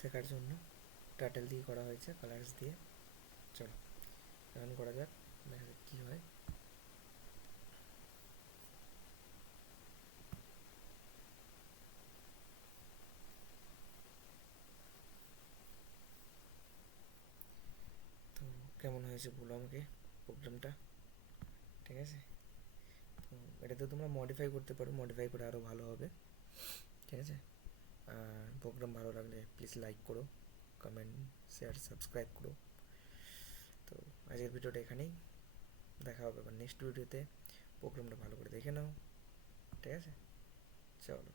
শেখার জন্য টার্টেল দিয়ে করা হয়েছে, কালার্স দিয়ে। চলো রান করা যাক, দেখা যাক কী হয়। তো কেমন হয়েছে বলো আমাকে প্রোগ্রামটা, ঠিক আছে? তো এটাতে তোমরা মডিফাই করতে পারো, মডিফাই করে আরও ভালো হবে, ঠিক আছে? আর প্রোগ্রাম ভালো লাগলে প্লিজ লাইক করো, কমেন্ট, শেয়ার, সাবস্ক্রাইব করো। তো আজকের ভিডিওটা এখানেই, দেখা হবে আবার নেক্সট ভিডিওতে। প্রোগ্রামটা ভালো করে দেখে নাও, ঠিক আছে? চলো।